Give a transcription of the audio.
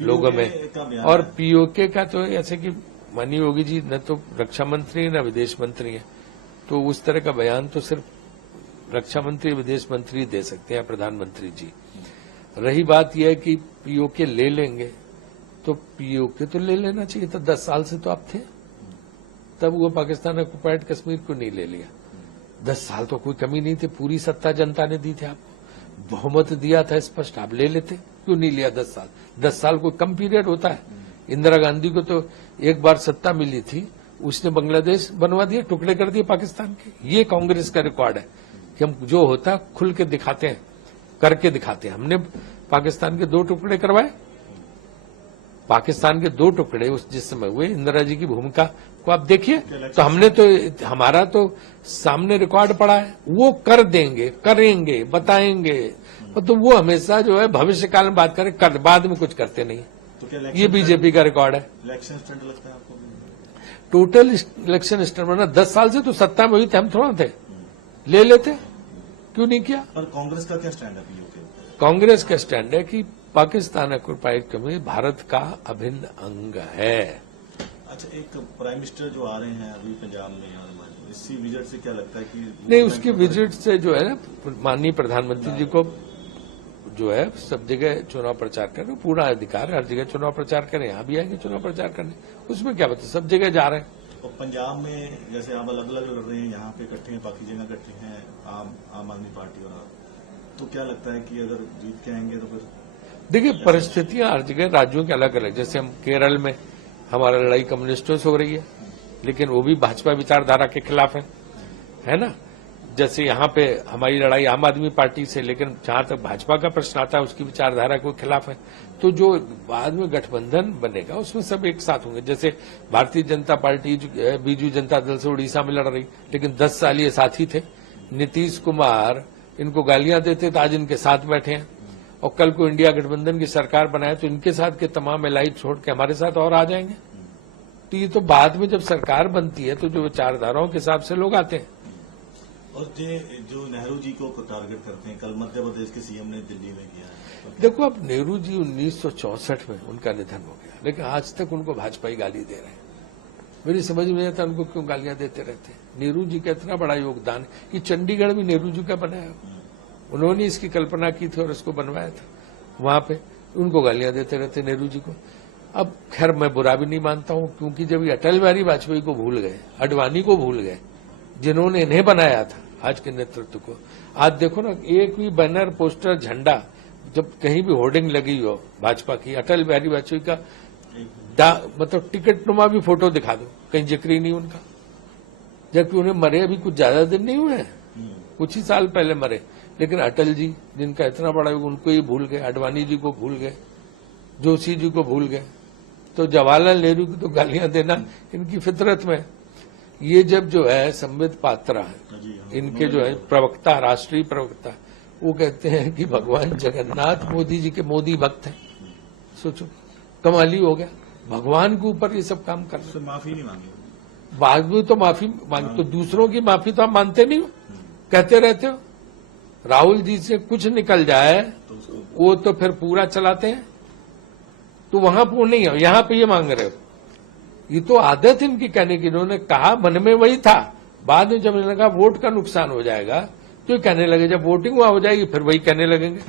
लोगों में। और पीओके का तो ऐसे कि माननीय योगी जी न तो रक्षा मंत्री न विदेश मंत्री है, तो उस तरह का बयान तो सिर्फ रक्षा मंत्री विदेश मंत्री दे सकते हैं, प्रधानमंत्री जी। रही बात यह है कि पीओके ले लेंगे, तो पीओके तो ले लेना चाहिए था। 10 साल से तो आप थे, तब वो पाकिस्तान ऑक्युपाइड कश्मीर को नहीं ले लिया। 10 साल तो कोई कमी नहीं थी, पूरी सत्ता जनता ने दी थी, आपको बहुमत दिया था स्पष्ट, आप ले लेते, क्यों नहीं लिया 10 साल? 10 साल कोई कम पीरियड होता है? इंदिरा गांधी को तो एक बार सत्ता मिली थी, उसने बांग्लादेश बनवा दिए, टुकड़े कर दिए पाकिस्तान के। ये कांग्रेस का रिकॉर्ड है कि हम जो होता है खुल के दिखाते हैं, करके दिखाते हैं। हमने पाकिस्तान के 2 टुकड़े करवाए, पाकिस्तान के 2 टुकड़े उस जिस समय हुए, इंदिरा जी की भूमिका को आप देखिए। तो हमने तो, हमारा तो सामने रिकॉर्ड पड़ा है, वो कर देंगे, करेंगे, बताएंगे। तो वो हमेशा जो है भविष्य काल में बात करें, बाद में कुछ करते नहीं। तो क्या ये बीजेपी का रिकॉर्ड है। इलेक्शन स्टंट लगता है आपको? टोटल इलेक्शन स्टंट बना। 10 साल से तो सत्ता में हुई थे, हम थोड़ा थे, ले लेते, क्यों नहीं किया? पर कांग्रेस का क्या स्टैंड है पीओके? कांग्रेस का स्टैंड है कि पाकिस्तान ऑक्युपाइड कश्मीर भारत का अभिन्न अंग है। अच्छा, एक प्राइम मिनिस्टर जो आ रहे हैं अभी पंजाब में, इसी विजिट से क्या लगता है कि नहीं, उसकी विजिट से जो है ना, माननीय प्रधानमंत्री जी को जो है सब जगह चुनाव प्रचार करने पूरा अधिकार है, हर जगह चुनाव प्रचार करें, यहां भी आएंगे चुनाव प्रचार करने, उसमें क्या बता, सब जगह जा रहे हैं। तो पंजाब में जैसे आप अलग अलग लड़ रहे हैं, यहाँ पे इकट्ठे हैं, बाकी जगह इकट्ठे हैं, आम आदमी पार्टी और आप, तो क्या लगता है कि अगर जीत के आएंगे तो फिर? देखिए, परिस्थितियां हर जगह राज्यों के अलग अलग। जैसे हम केरल में हमारा लड़ाई कम्युनिस्टों से हो रही है, लेकिन वो भी भाजपा विचारधारा के खिलाफ है ना। जैसे यहाँ पे हमारी लड़ाई आम आदमी पार्टी से, लेकिन जहां तक भाजपा का प्रश्न आता है उसकी विचारधारा के खिलाफ है। तो जो बाद में गठबंधन बनेगा उसमें सब एक साथ होंगे। जैसे भारतीय जनता पार्टी बीजू जनता दल से उड़ीसा में लड़ रही, लेकिन 10 साल ये साथी थे। नीतीश कुमार इनको गालियां देते तो आज इनके साथ बैठे हैं, और कल को इंडिया गठबंधन की सरकार बनाए तो इनके साथ के तमाम एलाई छोड़ के हमारे साथ और आ जाएंगे। तो ये तो बाद में जब सरकार बनती है तो जो विचारधाराओं के हिसाब से लोग आते हैं। और जो नेहरू जी को टारगेट करते हैं, कल मध्य प्रदेश के सीएम ने दिल्ली में किया है। देखो, अब नेहरू जी 1964 में उनका निधन हो गया, लेकिन आज तक उनको भाजपा ही गाली दे रहे हैं। मेरी समझ में नहीं आता उनको क्यों गालियां देते रहते हैं। नेहरू जी का इतना बड़ा योगदान कि चंडीगढ़ भी नेहरू जी का बनाया, उन्होंने इसकी कल्पना की थी और इसको बनवाया था। वहां पे उनको गालियां देते रहते नेहरू जी को। अब खैर मैं बुरा भी नहीं मानता हूं, क्योंकि जब ये अटल बिहारी वाजपेयी को भूल गए, अडवाणी को भूल गए, जिन्होंने इन्हें बनाया था आज के नेतृत्व को, आज देखो ना, एक भी बैनर, पोस्टर, झंडा, जब कहीं भी होर्डिंग लगी हो भाजपा की, अटल बिहारी वाजपेयी का मतलब टिकट नुमा भी फोटो दिखा दो, कहीं जिक्र ही नहीं उनका। जबकि उन्हें मरे अभी कुछ ज्यादा दिन नहीं हुए हैं, कुछ ही साल पहले मरे। लेकिन अटल जी जिनका इतना बड़ा योग, उनको ही भूल गए, अडवाणी जी को भूल गए, जोशी जी को भूल गए। तो जवाहरलाल नेहरू की तो गालियां देना इनकी फितरत में। ये जब जो है संबित पात्रा इनके जो है प्रवक्ता, राष्ट्रीय प्रवक्ता, वो कहते हैं कि भगवान जगन्नाथ मोदी जी के मोदी भक्त हैं। सोचो, कमाली हो गया, भगवान के ऊपर ये सब काम कर रहे। माफी नहीं मांगी, बाद में तो माफी मांगी, तो दूसरों की माफी तो आप मानते नहीं हो, कहते रहते हो। राहुल जी से कुछ निकल जाए वो तो फिर पूरा चलाते हैं, तो वहां पूर्ण नहीं है, यहां पे ये मांग रहे हो। ये तो आदत इनकी कहने की। इन्होंने कहा, मन में वही था, बाद में जब लगा वोट का नुकसान हो जाएगा तो ये कहने लगे, जब वोटिंग वहां हो जाएगी फिर वही कहने लगेंगे।